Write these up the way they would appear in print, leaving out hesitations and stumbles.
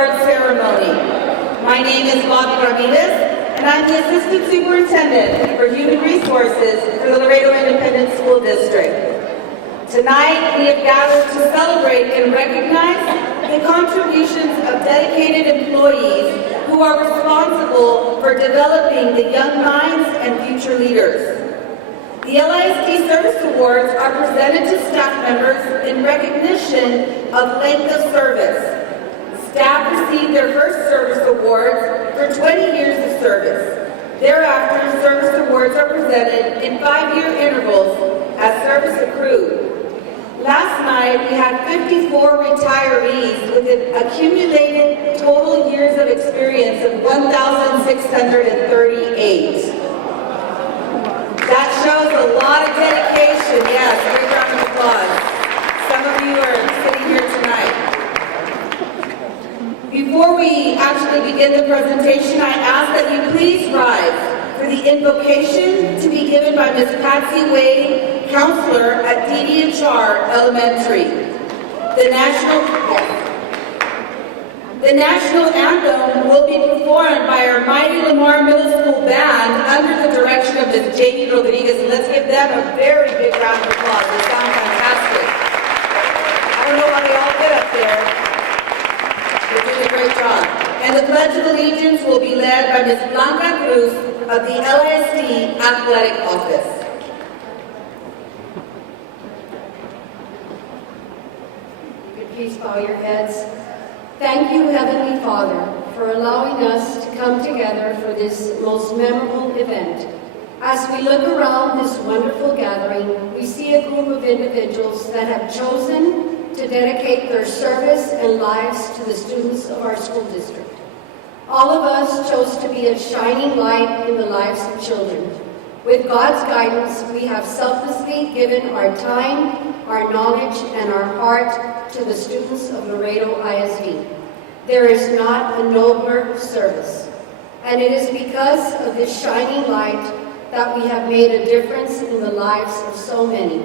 award ceremony. My name is Bobby Ramirez, and I'm the Assistant Superintendent for Human Resources for the Laredo Independent School District. Tonight, we have gathered to celebrate and recognize the contributions of dedicated employees who are responsible for developing the young minds and future leaders. The LISD Service Awards are presented to staff members in recognition of length of service. Staff received their first service awards for 20 years of service. Thereafter, service awards are presented in 5-year intervals as service accrued. Last night, we had 54 retirees with an accumulated total years of experience of 1,638. That shows a lot of dedication. Yes, great round of applause. Some of you are sitting here tonight. Before we actually begin the presentation, I ask that you please rise for the invocation to be given by Ms. Patsy Wade, counselor at DD&HR Elementary. The national anthem will be performed by our mighty Lamar Middle School band under the direction of Ms. Jamie Rodriguez. And let's give them a very big round of applause. They sound fantastic. I don't know why they all get up there. They did a great job. And the Pledge of Allegiance will be led by Ms. Blanca Cruz of the LISD Athletic Office. You could please bow your heads. Thank you, Heavenly Father, for allowing us to come together for this most memorable event. As we look around this wonderful gathering, we see a group of individuals that have chosen to dedicate their service and lives to the students of our school district. All of us chose to be a shining light in the lives of children. With God's guidance, we have selflessly given our time, our knowledge, and our heart to the students of Laredo ISD. There is not a nobler service. And it is because of this shining light that we have made a difference in the lives of so many.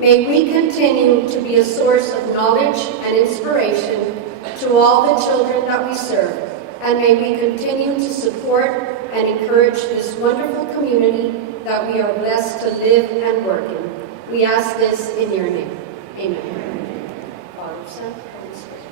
May we continue to be a source of knowledge and inspiration to all the children that we serve. And may we continue to support and encourage this wonderful community that we are blessed to live and work in. We ask this in your name. Amen. Father, Son, Holy Spirit.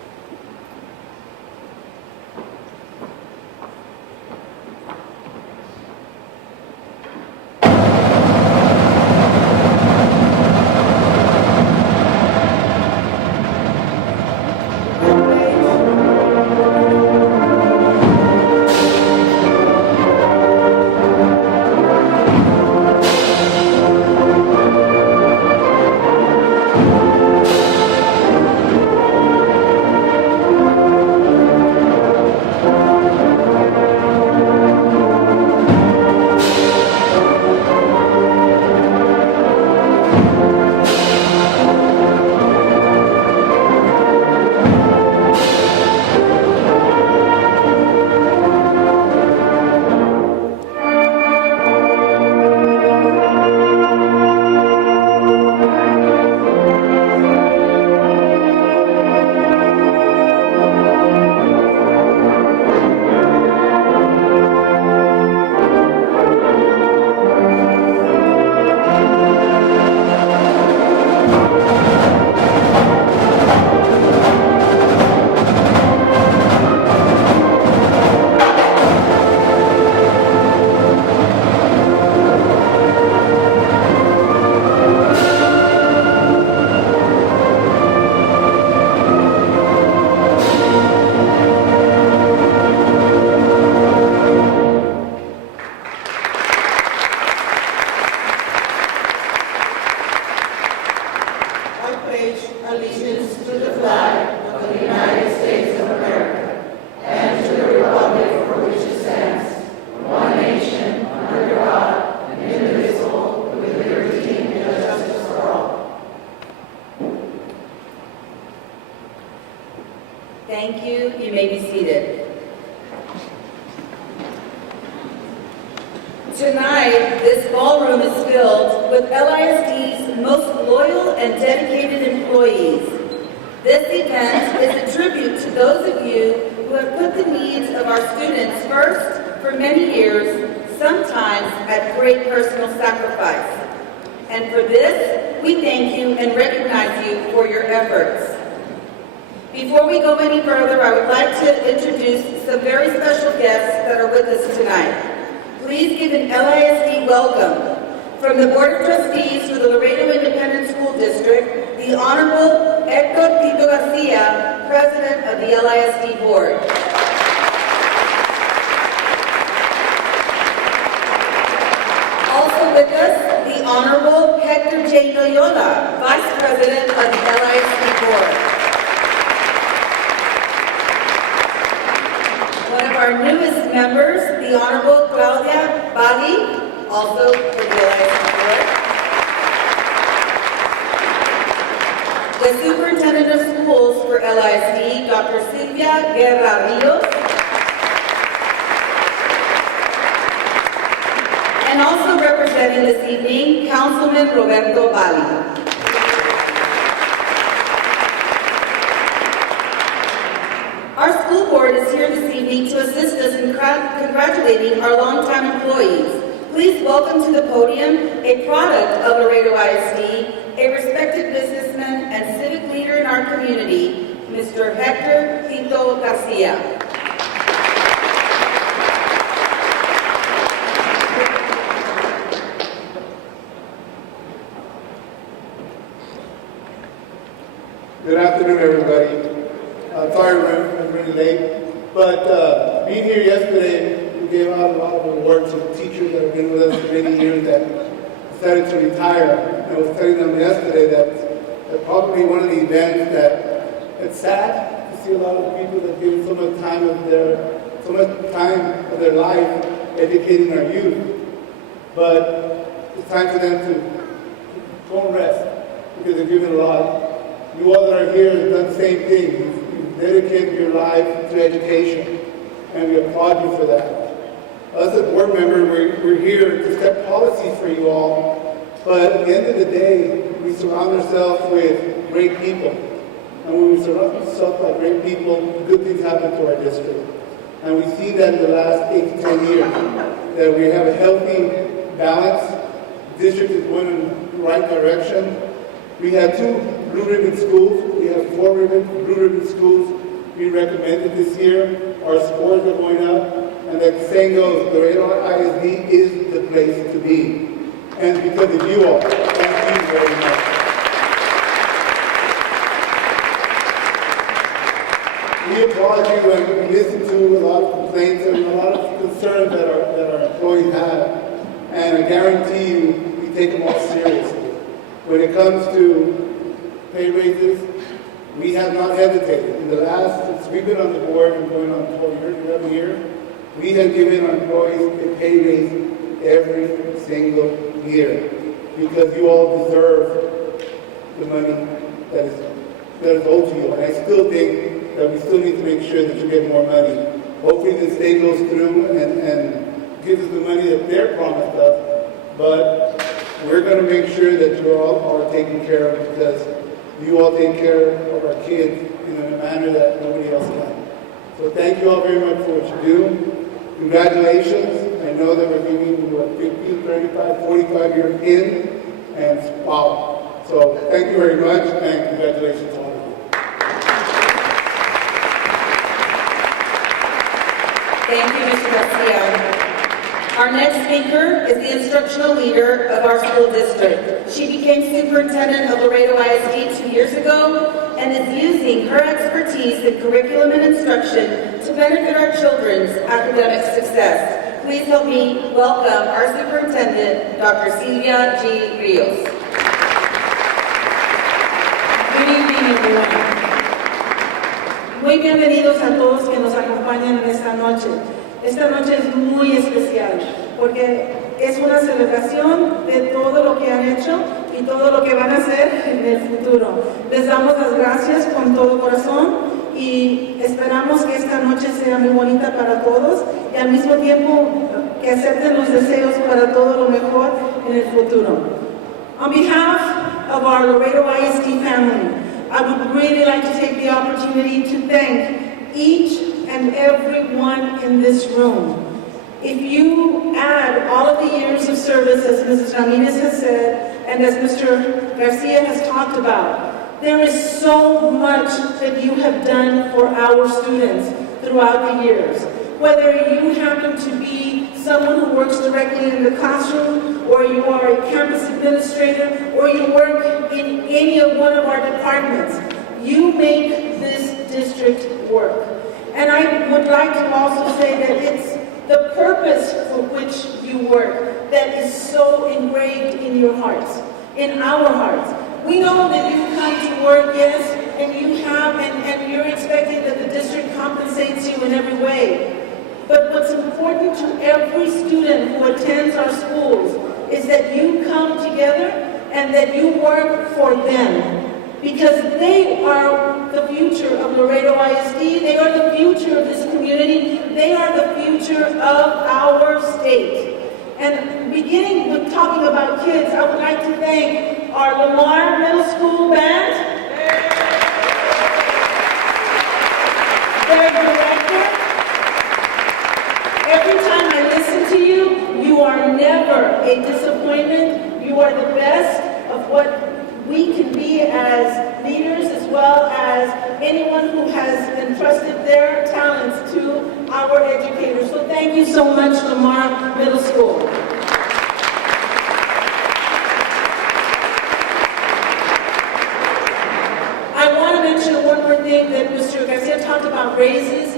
Thank you. You may be seated. Tonight, this ballroom is filled with LISD's most loyal and dedicated employees. This event is a tribute to those of you who have put the needs of our students first for many years, sometimes at great personal sacrifice. And for this, we thank you and recognize you for your efforts. Before we go any further, I would like to introduce some very special guests that are with us tonight. Please give an LISD welcome from the Board of Trustees for the Laredo Independent School District, the Honorable Hector Tito Garcia, President of the LISD Board. Also with us, the Honorable Hector J. Loyola, Vice President of the LISD Board. One of our newest members, the Honorable Claudia Bali, also for the LISD Board. The Superintendent of Schools for LISD, Dr. Silvia Guerra Rios. And also representing this evening, Councilman Roberto Bali. Our school board is here this evening to assist us in congratulating our longtime employees. Please welcome to the podium a product of Laredo ISD, a respected businessman and civic leader in our community, Mr. Hector Tito Garcia. Good afternoon, everybody. Sorry I'm really late, but being here yesterday, we gave out a lot of awards to teachers that have been with us for many years that decided to retire. I was telling them yesterday that probably one of the events that it's sad to see a lot of people that give so much time of their life educating our youth, but it's time for them to go and rest because they're giving a lot. You all that are here have done the same thing. You've dedicated your life to education, and we applaud you for that. Us as board members, we're here to set policies for you all, but at the end of the day, we surround ourselves with great people. And when we surround ourselves by great people, good things happen to our district. And we see that in the last 8 to 10 years, that we have a healthy balance. The district is going in the right direction. We had 2 blue ribbon schools. We have 4 blue ribbon schools we recommended this year. Our scores are going up. And like the saying goes, Laredo ISD is the place to be. And because of you all, thank you very much. We applaud you and we listen to a lot of complaints and a lot of concerns that our employees have. And I guarantee you, we take them all seriously. When it comes to pay raises, we have not hesitated. In the last, since we've been on the board and going on 12 years, 11 years, we have given our employees a pay raise every single year because you all deserve the money that is owed to you. And I still think that we still need to make sure that you get more money. Hopefully the state goes through and gives us the money that they're promised us, but we're going to make sure that you all are taken care of because you all take care of our kids in a manner that nobody else can. So thank you all very much for what you do. Congratulations. I know that we're giving you 50, 35, 45 years in, and wow. So thank you very much, and congratulations to all of you. Thank you, Mr. Garcia. Our next speaker is the instructional leader of our school district. She became superintendent of Laredo ISD 2 years ago and is using her expertise in curriculum and instruction to benefit our children's academic success. Please help me welcome our superintendent, Dr. Silvia G. Rios. Good evening, everyone. Muy bienvenidos a todos que nos acompañan en esta noche. Esta noche es muy especial porque es una celebración de todo lo que han hecho y todo lo que van a hacer en el futuro. Les damos las gracias con todo corazón y esperamos que esta noche sea muy bonita para todos y al mismo tiempo que acepten los deseos para todo lo mejor en el futuro. On behalf of our Laredo ISD family, I would really like to take the opportunity to thank each and every one in this room. If you add all of the years of service, as Mrs. Ramirez has said, and as Mr. Garcia has talked about, there is so much that you have done for our students throughout the years. Whether you happen to be someone who works directly in the classroom, or you are a campus administrator, or you work in any of one of our departments, you make this district work. And I would like to also say that it's the purpose for which you work that is so engraved in your hearts, in our hearts. We know that you come to work, yes, and you have, and you're expecting that the district compensates you in every way. But what's important to every student who attends our schools is that you come together and that you work for them. Because they are the future of Laredo ISD, they are the future of this community, they are the future of our state. And beginning with talking about kids, I would like to thank our Lamar Middle School band, their director. Every time I listen to you, you are never a disappointment. You are the best of what we can be as leaders, as well as anyone who has entrusted their talents to our educators. So thank you so much, Lamar Middle School. I want to mention one more thing that Mr. Garcia talked about raises.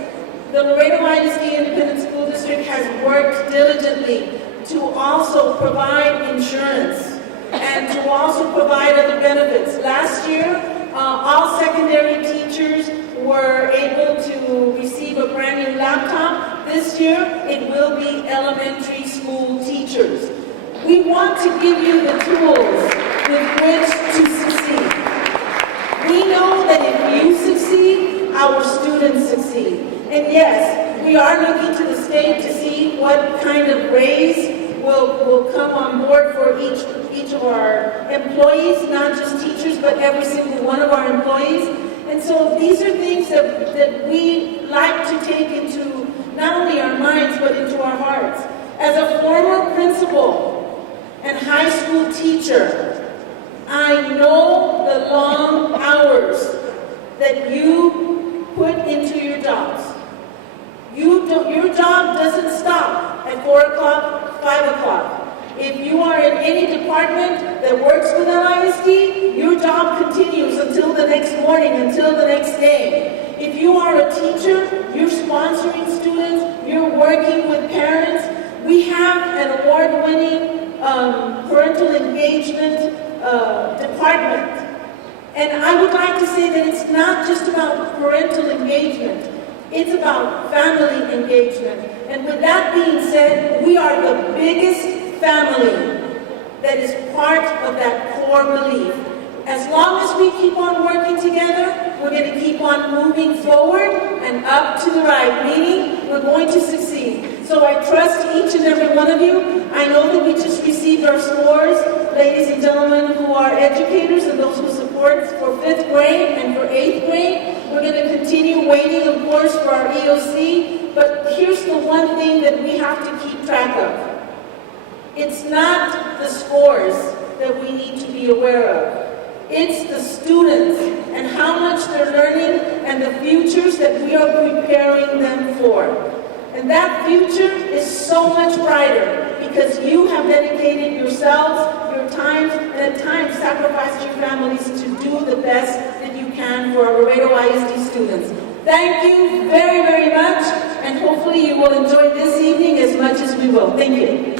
The Laredo ISD Independent School District has worked diligently to also provide insurance and to also provide other benefits. Last year, all secondary teachers were able to receive a brand new laptop. This year, it will be elementary school teachers. We want to give you the tools with which to succeed. We know that if you succeed, our students succeed. And yes, we are looking to the state to see what kind of raise will come on board for each of our employees, not just teachers, but every single one of our employees. And so these are things that we like to take into not only our minds, but into our hearts. As a former principal and high school teacher, I know the long hours that you put into your jobs. Your job doesn't stop at 4 o'clock, 5 o'clock. If you are in any department that works with LISD, your job continues until the next morning, until the next day. If you are a teacher, you're sponsoring students, you're working with parents. We have an award-winning parental engagement department. And I would like to say that it's not just about parental engagement. It's about family engagement. And with that being said, we are the biggest family that is part of that core belief. As long as we keep on working together, we're going to keep on moving forward and up to the right, meaning we're going to succeed. So I trust each and every one of you. I know that we just received our scores, ladies and gentlemen who are educators and those who support for 5th grade and for 8th grade. We're going to continue waiting, of course, for our EOC. But here's the one thing that we have to keep track of. It's not the scores that we need to be aware of. It's the students and how much they're learning and the futures that we are preparing them for. And that future is so much brighter because you have dedicated yourselves, your time, and at times sacrificed your families to do the best that you can for our Laredo ISD students. Thank you very, very much, and hopefully you will enjoy this evening as much as we will. Thank you.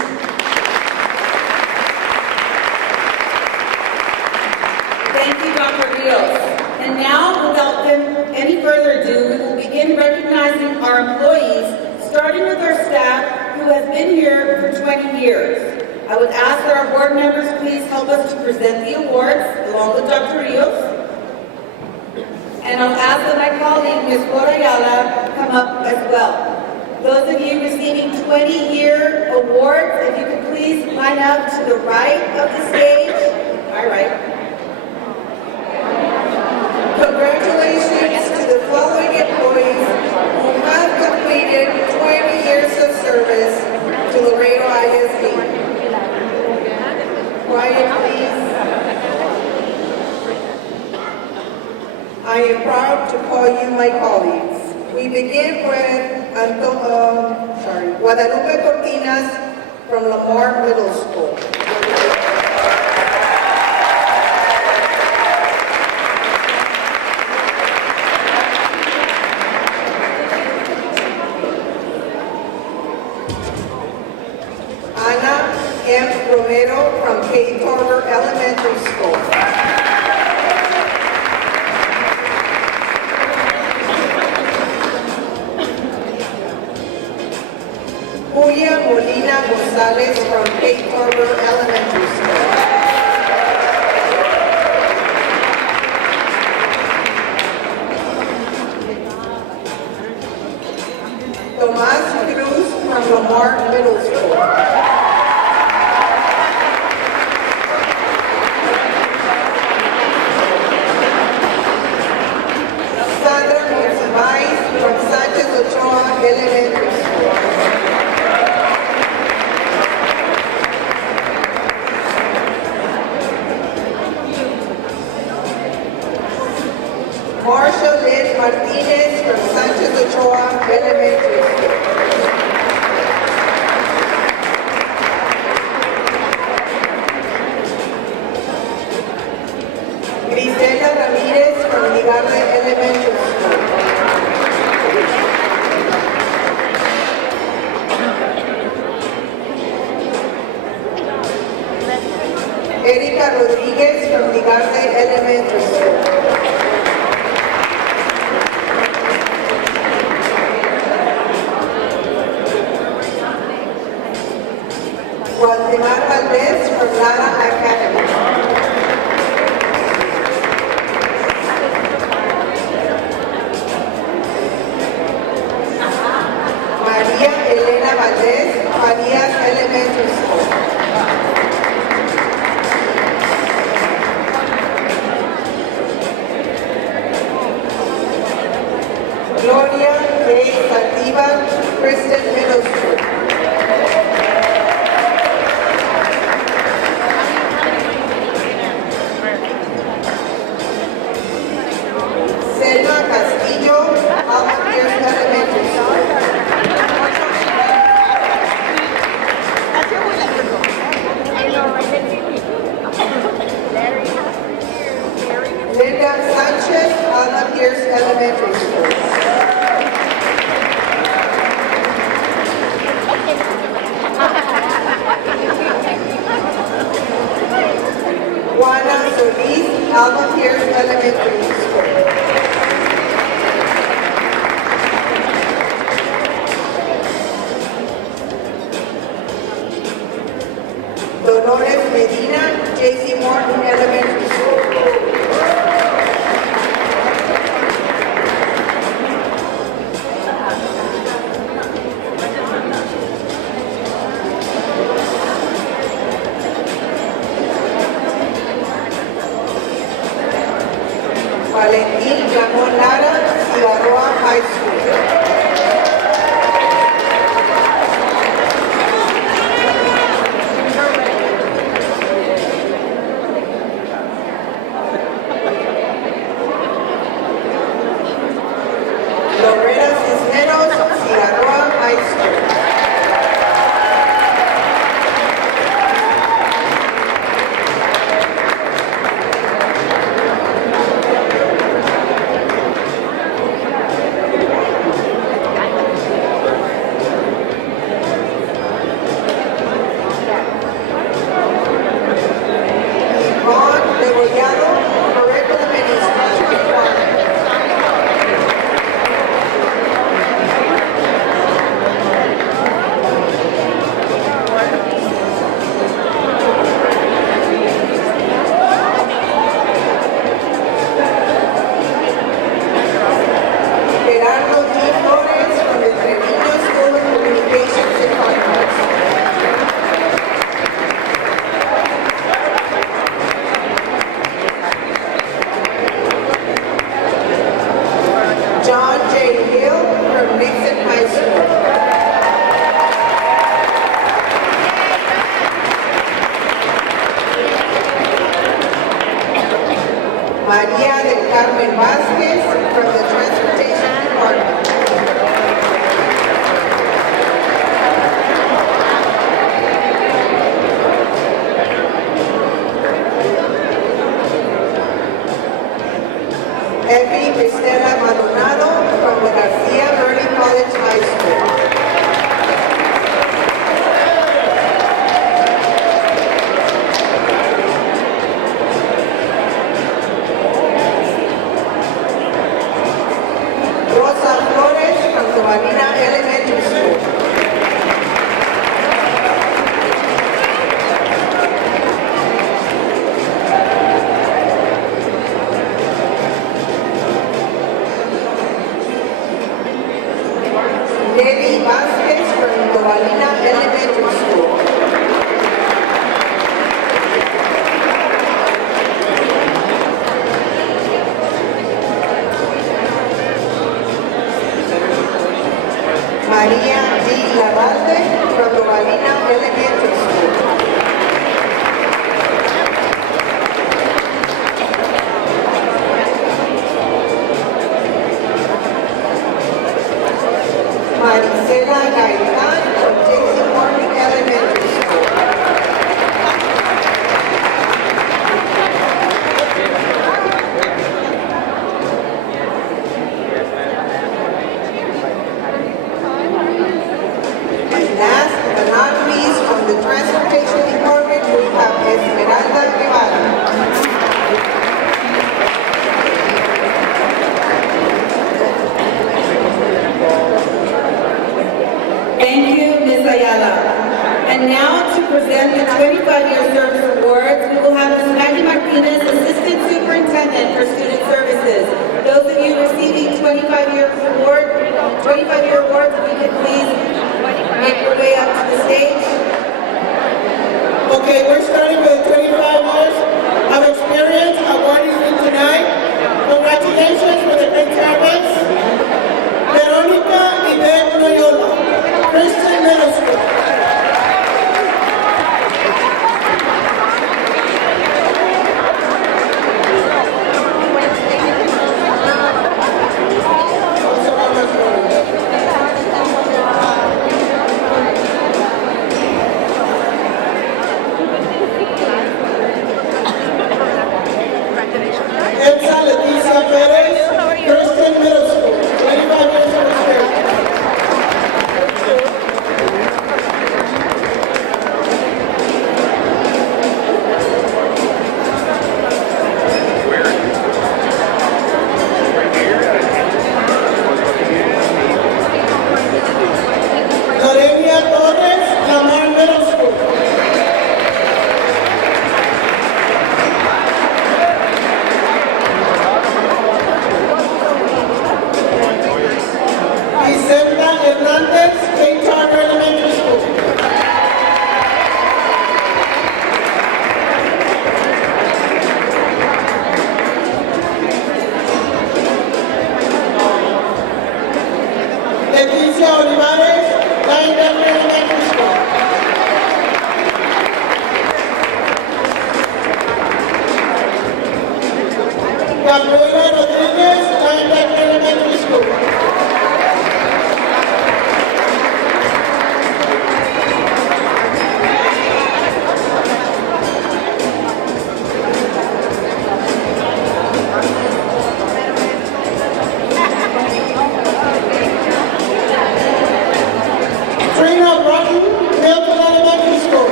Thank you, Dr. Rios. And now, without any further ado, we will begin recognizing our employees, starting with our staff who has been here for 20 years. I would ask that our board members please help us to present the awards along with Dr. Rios. And I'll ask that my colleague, Ms. Corayala, come up as well. Those of you receiving 20-year awards, if you could please line up to the right of the stage. All right. Congratulations to the following employees who have service to Laredo ISD. Quiet, please. I am proud to call you my colleagues. We begin with Guadalupe Cortinas from Lamar Middle School. Ana M. Romero from K. Torber Elementary School. Julia Molina Gonzalez from K. Torber Elementary School. Tomás Cruz from Lamar Middle School. Sandra Monsiváis from Sánchez Ochoa Elementary School. Marsha Lynn Martinez from Sánchez Ochoa Elementary School. Grisela Ramírez from Ligarde Elementary School. Erika Rodríguez from Ligarde Elementary School. Waldemar Valdez from Lara Academy. María Elena Valdez, Farías Elementary School. Gloria A. Sativa, Kristen Middle School. Selma Castillo, Alma Pierce Elementary School. Linda Sanchez, Alma Pierce Elementary School. Juana Solis, Alma Pierce Elementary School. Dolores Medina, J.C. Martin Elementary School. Valentín Ramón Lara, Cigarroa High School. María del Carmen Vázquez from the Transportation Department. Effie Cristela Maldonado from the Garcia Early College High School. Rosa Flores from Tobalina Elementary School. Debbie Vázquez from Tobalina Elementary School. María D. Lavalde from Tobalina Elementary School. Maricela Gaitán from Dixie Morning Elementary School. And last but not least, from the Transportation Department, we have Esmeralda Guevara. Thank you, Ms. Ayala. And now to present the 25-year service awards, we will have Ms. Maggie Martinez, Assistant Superintendent for Student Services. Those of you receiving 25-year awards, if you could please make your way up to the stage. Okay, we're starting with 25 years of experience awarding you tonight. Congratulations for the great service. Veronica Yvette Loyola, Christian Middle School.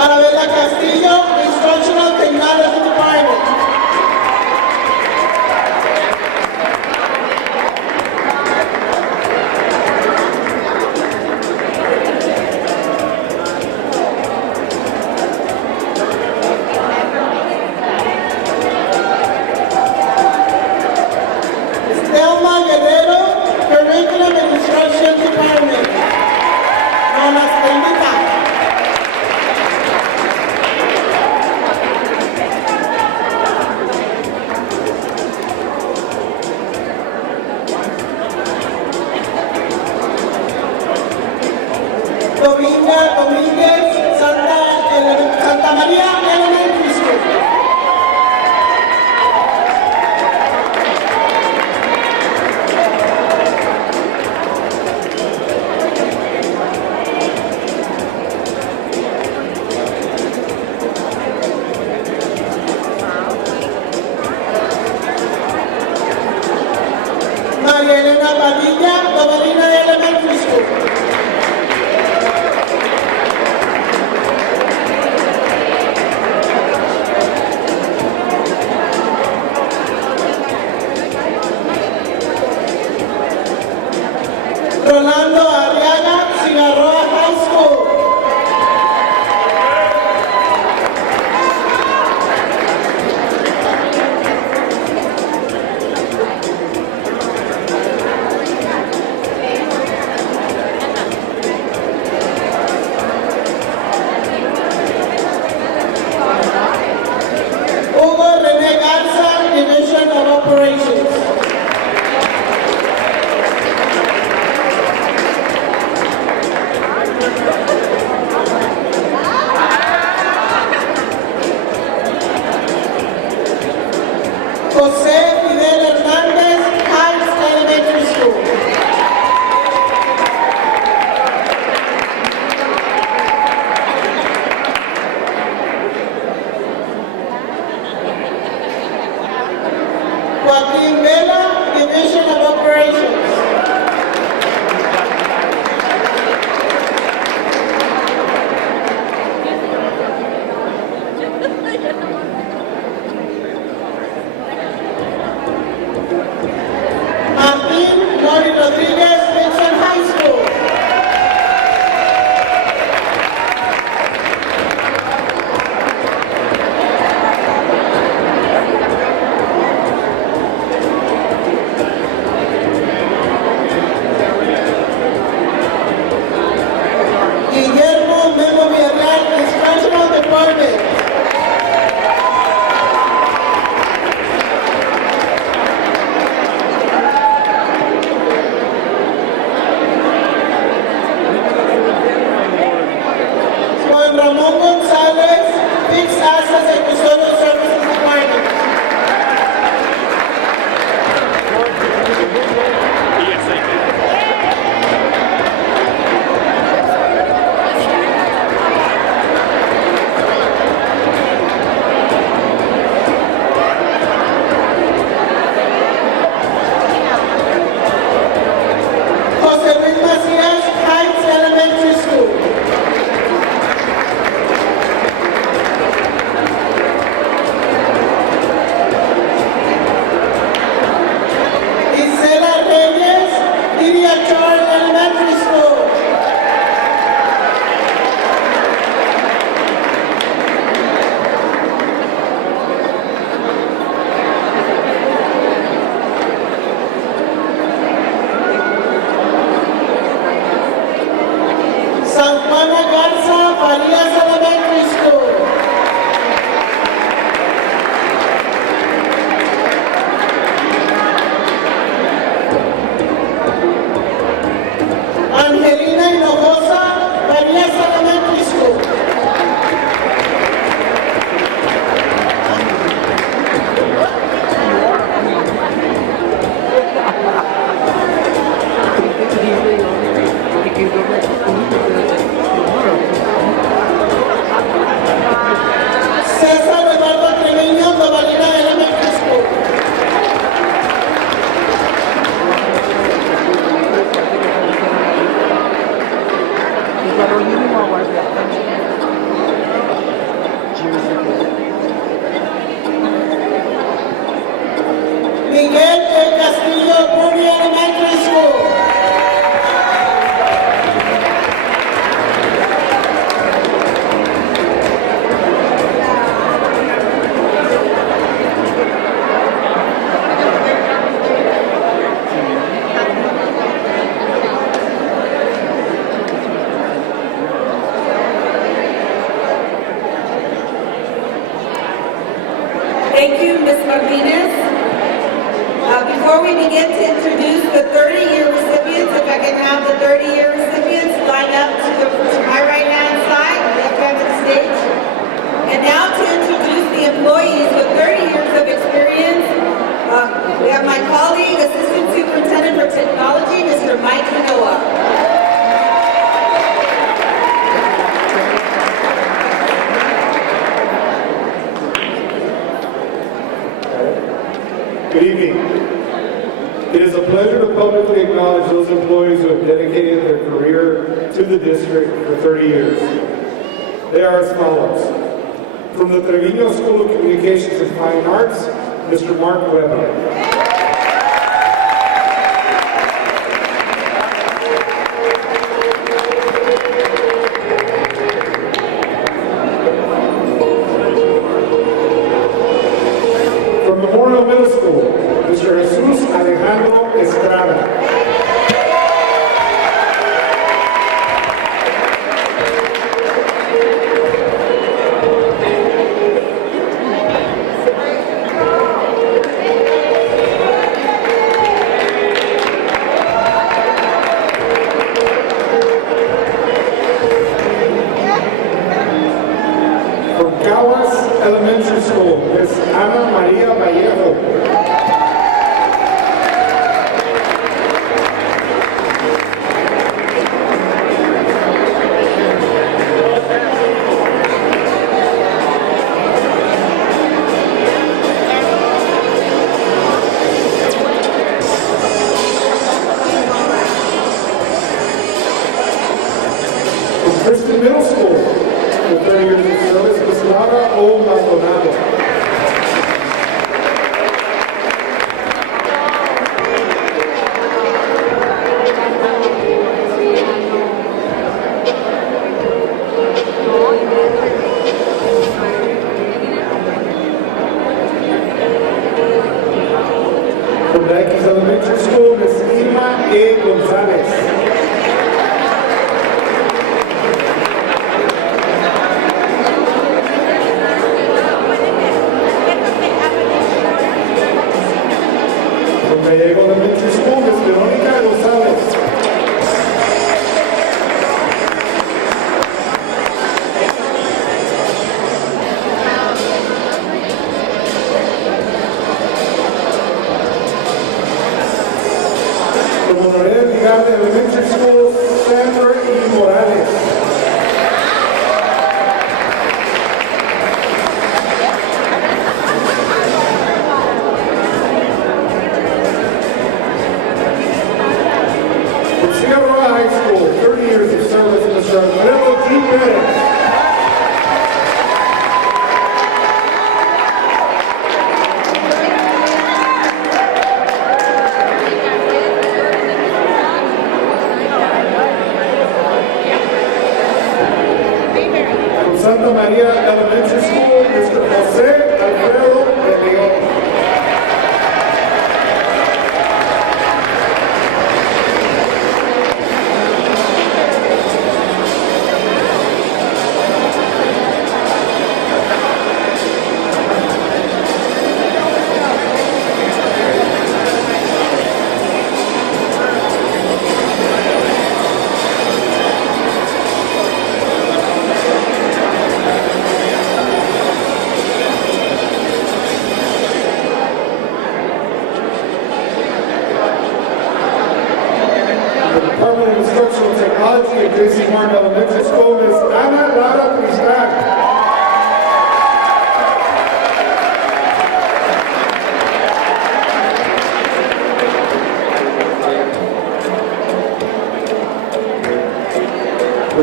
Arabella Castillo, Instructional Technology Department. Thelma Guerrero, Curriculum and Instruction Department. Known as Telmita. Domínguez, Santa María Elementary School. María Elena Padilla, Dovalina Elementary School. Rolando Arriaga, Cigarroa High School. Hugo René Garza, Division of Operations. José Fidel Hernández, Heights Elementary School. Joaquín Vela, Division of Operations. Martín Mori Rodríguez, Dixon High School. Guillermo Memo Villarreal, Instructional Department. Juan Ramón González, Fixed Assets and Custodial Services Department. José Luis Macías, Heights Elementary School. Isela Reyes, Lydia Charles Elementary School. San Juana Garza, Farías Elementary School. Angelina Hinojosa, Farías Elementary School. César Eduardo Treviño, Dovalina Elementary School. Miguel del Castillo Junior Elementary School. Thank you, Ms. Martinez. Before we begin to introduce the 30-year recipients, if I can have the 30-year recipients line up to my right-hand side, left hand of the stage. And now to introduce the employees with 30 years of experience, we have my colleague, Assistant Superintendent for Technology, Mr. Mike Manoa. Good evening. It is a pleasure to publicly acknowledge those employees who have dedicated their career to the district for 30 years. They are as follows. From the Trevino School of Communications and Fine Arts, Mr. Mark Weber. From Memorial Middle School, Mr. Jesus Alejandro Estrada. From Caguas Elementary School, Ms. Ana Maria Vallejo. From Kristen Middle School, for 30 years of service, Ms. Laura O. Maldonado. From Yankees Elementary School, Ms. Irma A. Gonzalez. From Gallego Elementary School, Ms. Verónica González. From Honoré Vigarde Elementary School, Sandra E. Morales. From Sierra High School, 30 years of service, Mr. Alfredo T. Perez. From Santa Maria Elementary School, Mr. Jose Alfredo de León.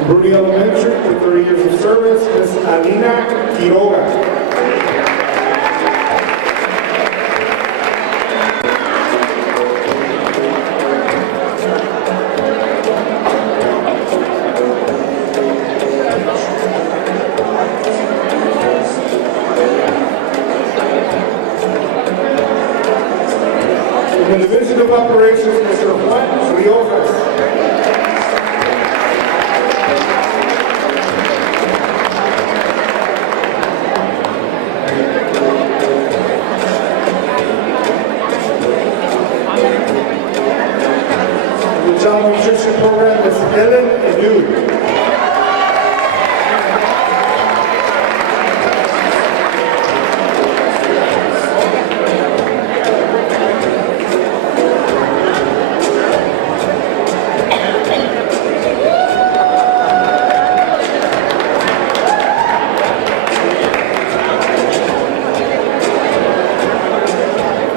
Bruni Elementary, for 30 years of service, Ms. Alina Quiroga. In the Division of Operations, Mr. Juan Riojas. The Child Nutrition Program, Ms. Ellen Edu.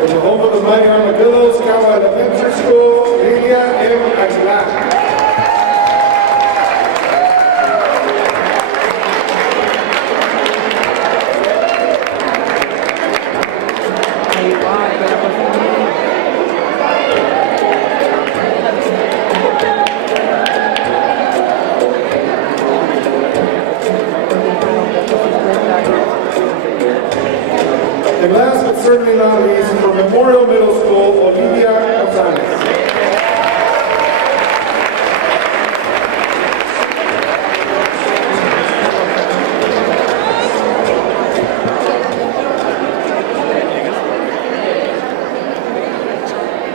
In the home of the Mighty Armadillos, Cabo Elementary School, Lilia M. Aguilar. And last but certainly not least, from Memorial Middle School, Olivia Gonzalez.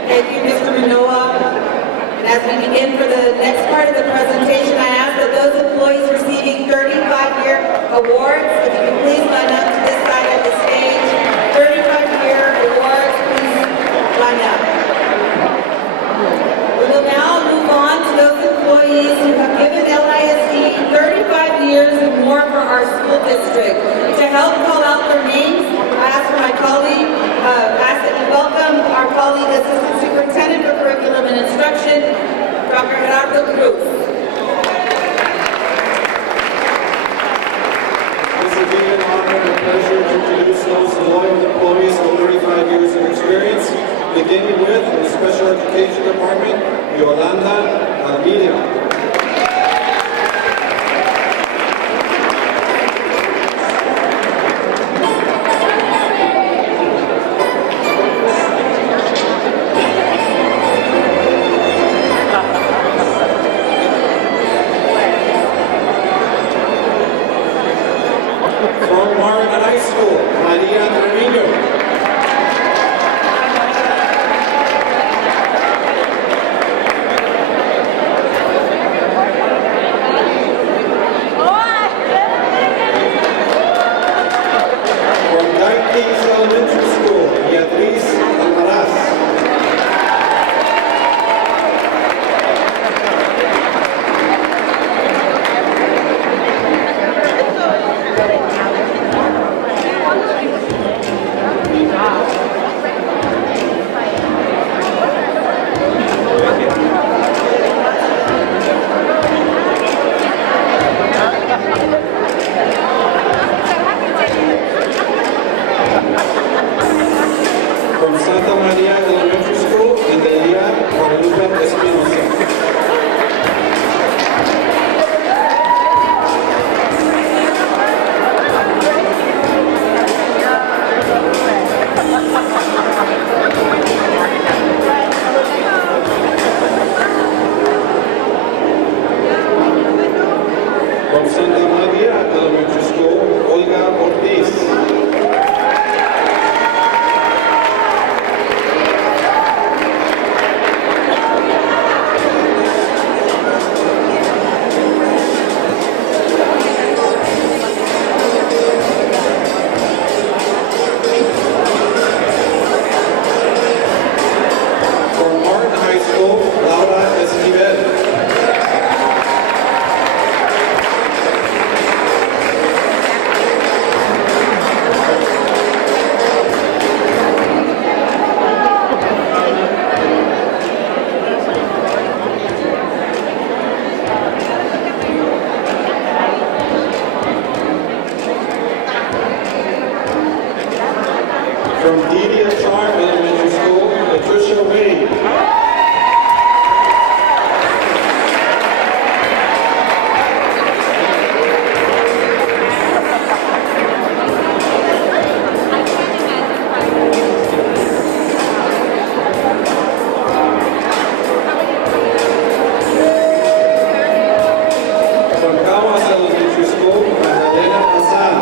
Thank you, Mr. Manoa. And as we begin for the next part of the presentation, I ask that those employees receiving 35-year awards, if you can please line up to this side of the stage. 35-year awards, please line up. We will now move on to those employees who have given LISD 35 years and more for our school district. To help call out their names, I ask for my colleague, ask that you welcome our colleague, Assistant Superintendent for Curriculum and Instruction, Dr. Gerardo Cruz. It's a big honor and a pleasure to introduce those loyal employees with 35 years of experience, beginning with the Special Education Department, Yolanda Armida. From Marvin High School, Maria Trevino. From Dyke Kings Elementary School, Beatriz Almaraz. From Santa Maria Elementary School, Idalia Guadalupe Espinosa. From Santa Maria Elementary School, Olga Ortiz. From Martin High School, Laura Esquivel. From Delia Charm Elementary School, Patricia Wade. From Caguas Elementary School, Magdalena Hassan.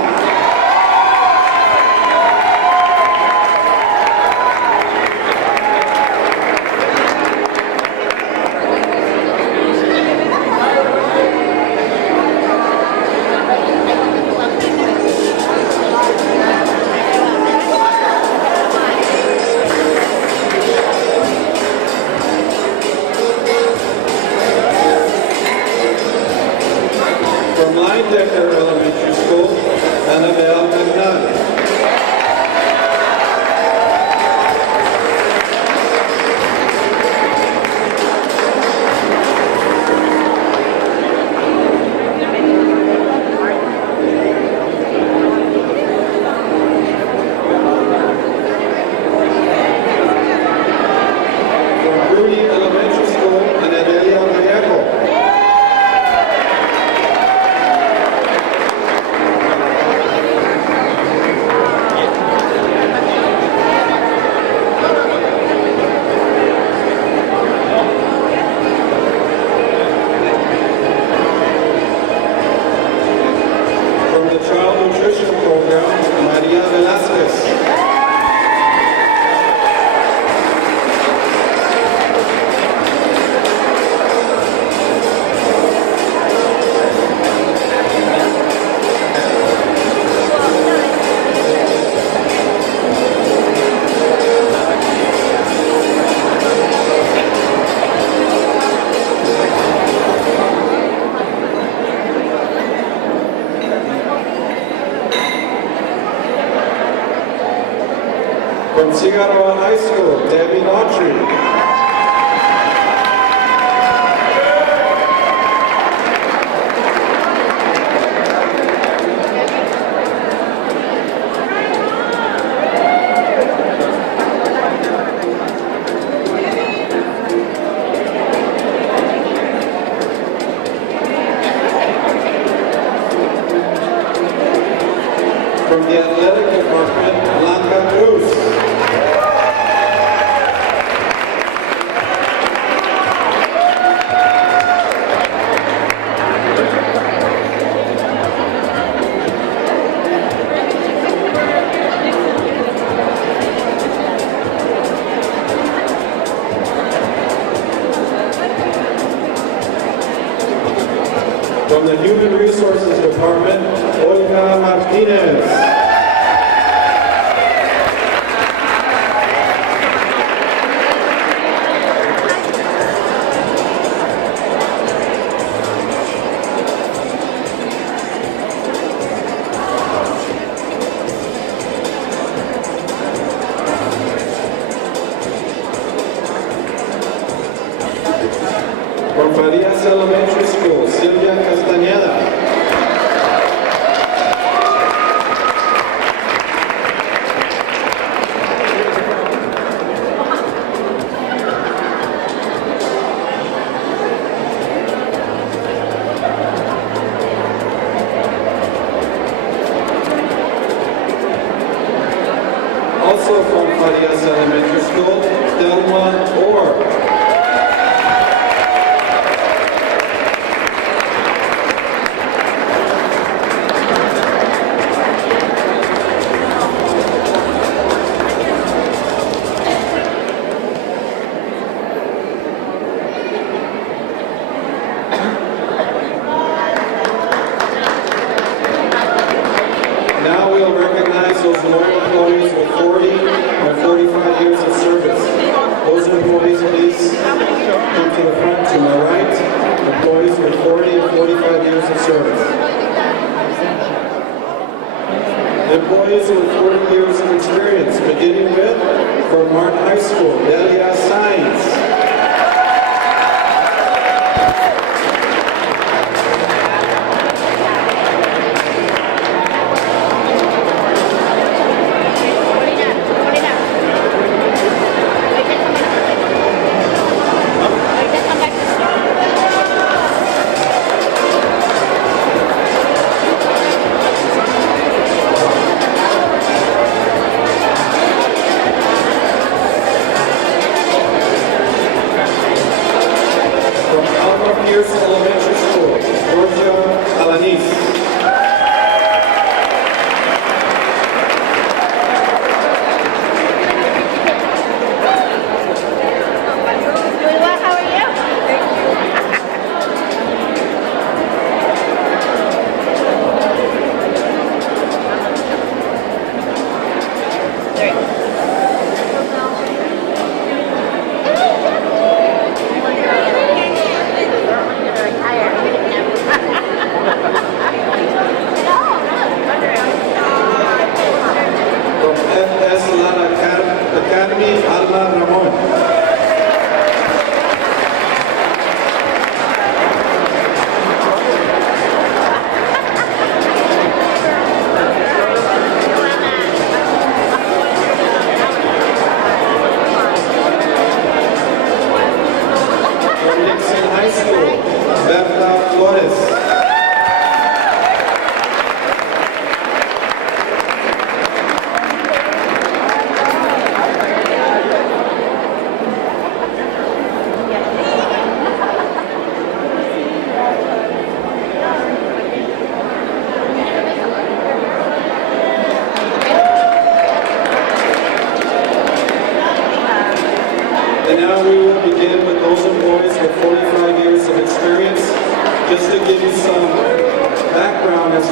From Linedecker Elementary School, Annabelle McNutt. From Rudy Elementary School, Anadelia Vallejo. From the Child Nutrition Program, Maria Velasquez. From Cigarroa High School, Debbie Autry. From the Athletic Department, Blanca Cruz. From the Human Resources Department, Olga Martinez. From Farias Elementary School, Silvia Castañeda. Also from Farias Elementary School, Delma Orr. Now we'll recognize those loyal employees with 40 and 45 years of service. Those employees, please come to the front to my right. Employees with 40 and 45 years of service. Employees with 40 years of experience, beginning with, from Martin High School, Delia Science.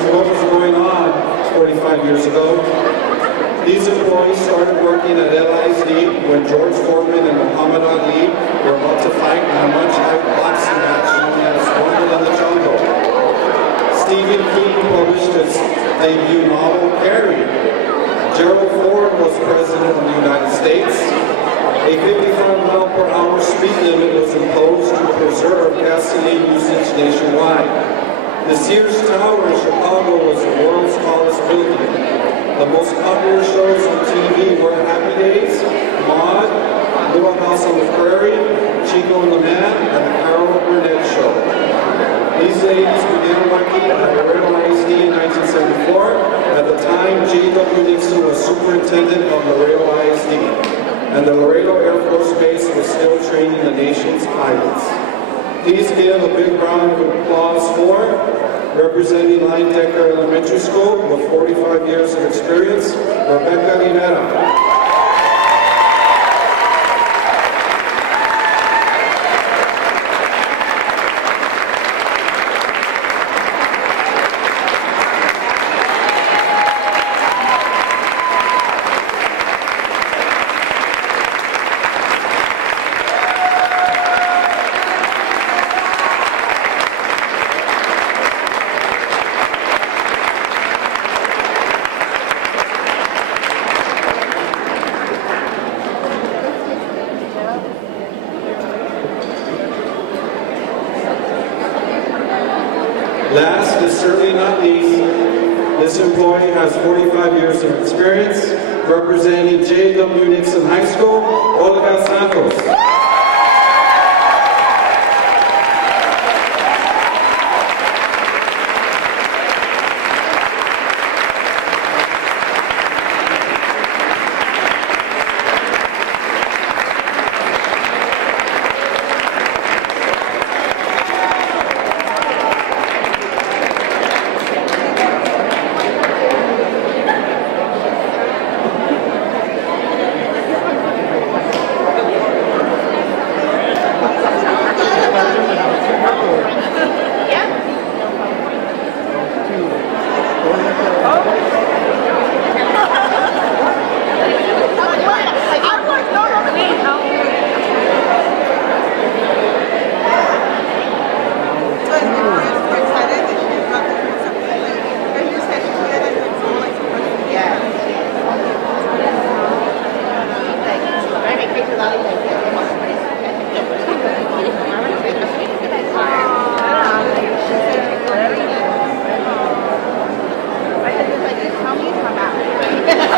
to what was going on 45 years ago. These employees started working at LISD when George Foreman and Muhammad Ali were about to fight in a much-hyped boxing match known as Rumble in the Jungle. Stephen King published his debut novel, Carrie. Gerald Ford was president of the United States. A 55 mile per hour speed limit was imposed to preserve gasoline usage nationwide. The Sears Tower in Chicago was the world's tallest building. The most popular shows on TV were Happy Days, Maude, Little House on the Prairie, Chico and the Man, and the Carol Burnett Show. These ladies began working at Laredo ISD in 1974. At the time, J.W. Nixon was superintendent of Laredo ISD, and the Laredo Air Force Base was still training the nation's pilots. Please give a big round of applause for representing Line Decker Elementary School with 45 years of experience, Rebecca Rivera. Last, but certainly not least, this employee has 45 years of experience representing J.W. Nixon High School, Olga Santos.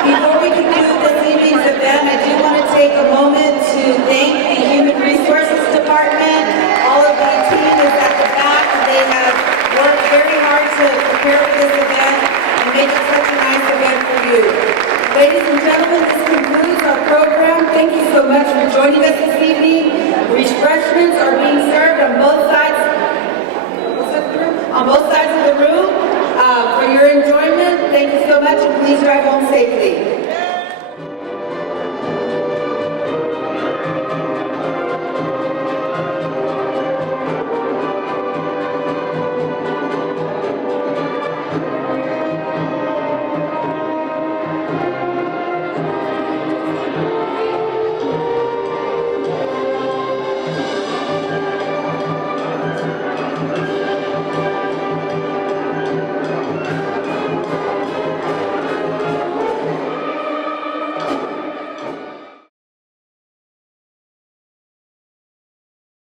Before we conclude this evening's event, I do want to take a moment to thank the Human Resources Department. All of the team is at the back. They have worked very hard to prepare for this event and make it such a nice event for you. Ladies and gentlemen, this concludes our program. Thank you so much for joining us this evening. Refreshments are being served on both sides. On both sides of the room for your enjoyment. Thank you so much, and please drive home.